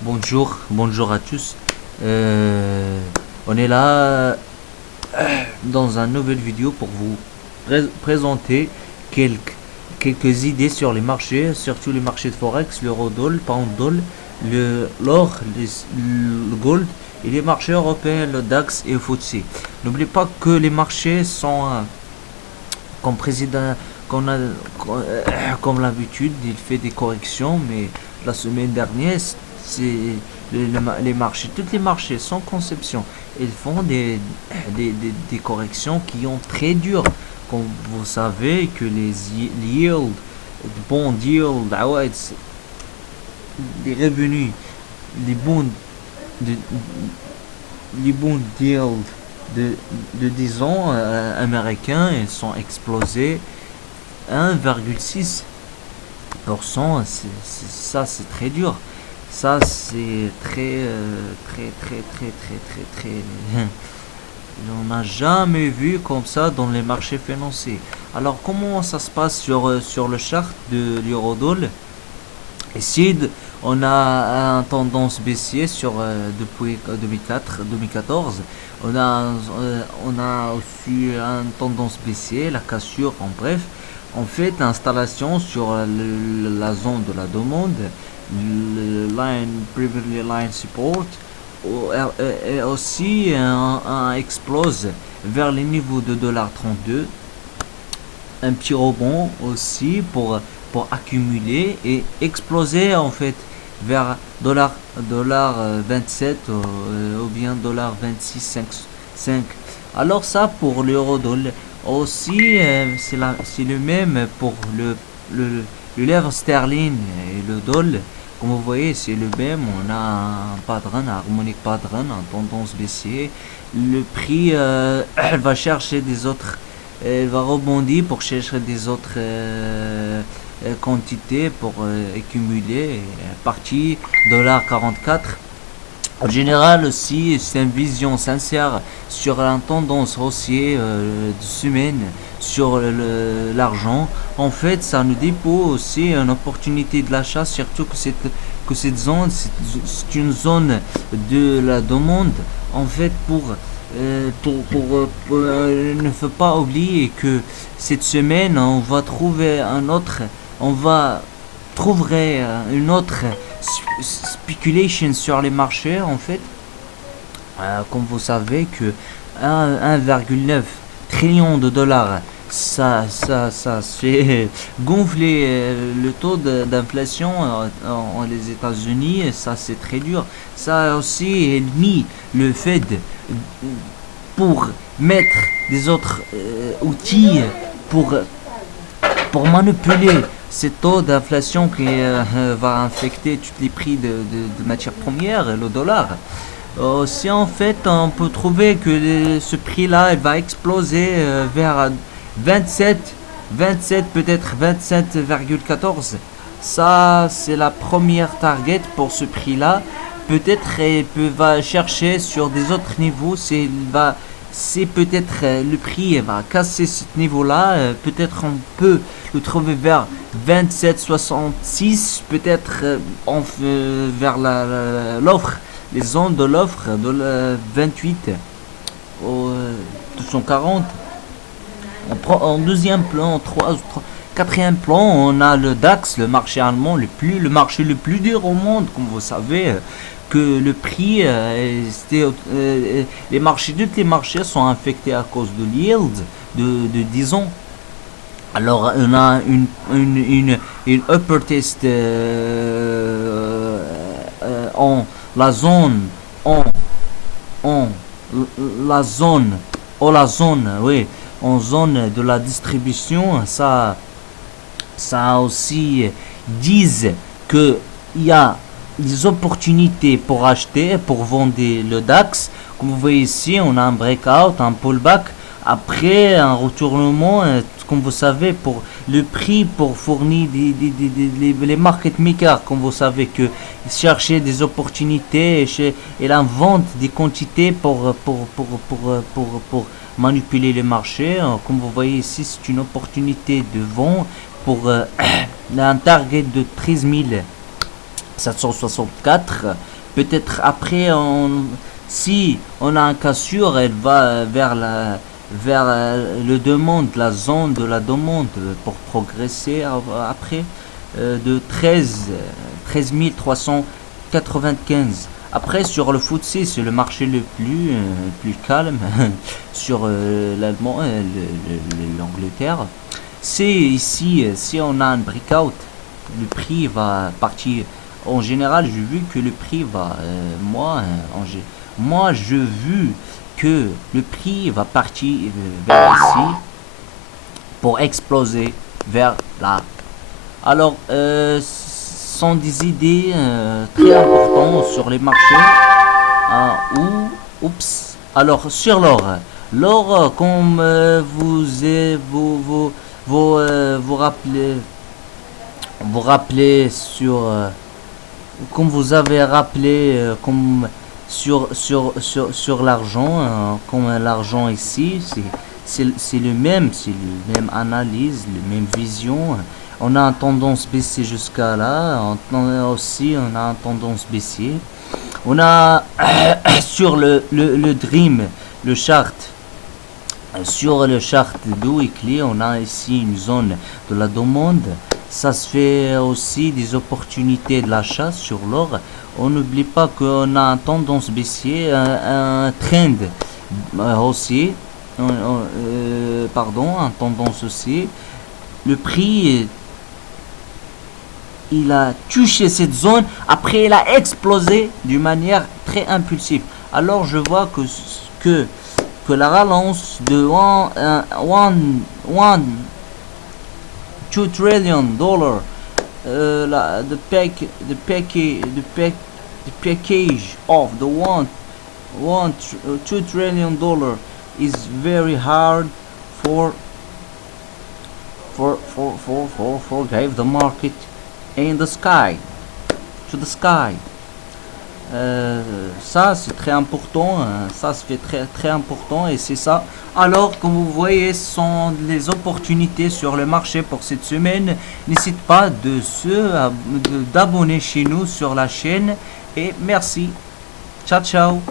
Bonjour à tous. On est là dans une nouvelle vidéo pour vous présenter quelques idées sur les marchés, surtout les marchés de Forex, l'euro-dollar, pound-dollar, l'or, le gold et les marchés européens, le DAX et le FTSE. N'oubliez pas que les marchés sont comme président, comme l'habitude, il fait des corrections, mais la semaine dernière, c'est les marchés, tous les marchés sans conception, ils font des corrections qui ont très dur. Comme vous savez que les yields, bond yield, les revenus, les bons de, les bons yield de 10 ans américains, ils sont explosés 1,6%. Ça, c'est très dur. Ça, c'est très. On n'a jamais vu comme ça dans les marchés financiers. Alors, comment ça se passe sur le chart de l'euro-dollar? Ici, on a une tendance baissière depuis 2014. On a aussi une tendance baissière, la cassure en bref. On fait l'installation sur la zone de la demande, le previously line support, et aussi un explose vers les niveaux de 32. Un petit rebond aussi pour accumuler et exploser en fait vers dollar 27 ou bien dollar 26,5. Alors ça pour l'euro dollar aussi, c'est le même pour le livre sterling et le dollar. Comme vous voyez, c'est le même. On a un pattern, harmonique pattern, en tendance baissière. Le prix va chercher des autres, elle va rebondir pour chercher des autres quantités pour accumuler. Partie $44. En général aussi, c'est une vision sincère sur la tendance haussière de semaine sur l'argent. En fait, ça nous dépose aussi une opportunité de l'achat, surtout que cette zone, c'est une zone de la demande. En fait, ne faut pas oublier que cette semaine, on va trouver trouverait une autre speculation sur les marchés en fait. Comme vous savez que 1,9 trillion de dollars, ça fait gonfler le taux d'inflation en les États-Unis, et ça c'est très dur. Ça a aussi mis le Fed pour mettre des autres outils pour manipuler ces taux d'inflation qui va infecter tous les prix de matières premières, le dollar. Si en fait on peut trouver que ce prix-là il va exploser vers 27, peut-être 27,14. Ça c'est la première target pour ce prix-là. Peut-être il va chercher sur des autres niveaux. C'est peut-être le prix va casser ce niveau-là. Peut-être on peut le trouver vers 27,66. Peut-être vers l'offre, les zones de l'offre de 28 au 240. En deuxième plan, quatrième plan, on a le DAX, le marché allemand, le marché le plus dur au monde, comme vous savez. Que le prix, les marchés, tous les marchés sont infectés à cause de yield de 10 ans. Alors on a une upper test en la zone oui, en zone de la distribution. Ça aussi disent que il y a des opportunités pour acheter, pour vendre le DAX. Comme vous voyez ici, on a un breakout, un pullback. Après un retournement, comme vous savez, pour le prix pour fournir les market makers, comme vous savez, que chercher des opportunités et la vente des quantités pour manipuler les marchés. Comme vous voyez ici, c'est une opportunité de vente pour un target de 13 000 764. Peut-être après, si on a un cassure, elle va vers le demande, la zone de la demande pour progresser après de 13 395. Après, sur le FTSE, c'est le marché le plus calme sur l'Allemand, l'Angleterre. C'est ici, si on a un breakout, le prix va partir. En général, j'ai vu que le prix va, moi, je vu que le prix va partir vers ici pour exploser vers là. Alors, sont des idées très importantes sur les marchés. Oups. Alors, sur l'or. L'or, comme vous rappelez sur, comme vous avez rappelé, comme sur l'argent, comme l'argent ici, c'est le même, c'est le même analyse, le même vision. On a une tendance baissière jusqu'à là, on a une tendance baissière. On a sur le Dream, le chart, sur le chart de weekly, on a ici une zone de la demande. Ça se fait aussi des opportunités de l'achat sur l'or. On n'oublie pas qu'on a une tendance baissière, un trend haussier, un tendance haussier. Le prix, il a touché cette zone, après il a explosé d'une manière très impulsive. Alors je vois que la relance de 2 trillion dollars, the package of the 2 trillion dollar is very hard for give the market in the sky, to the sky. Ça c'est très important, ça se fait très important, et c'est ça. Alors comme vous voyez, ce sont les opportunités sur le marché pour cette semaine. N'hésite pas d'abonner chez nous sur la chaîne, et merci. Ciao ciao.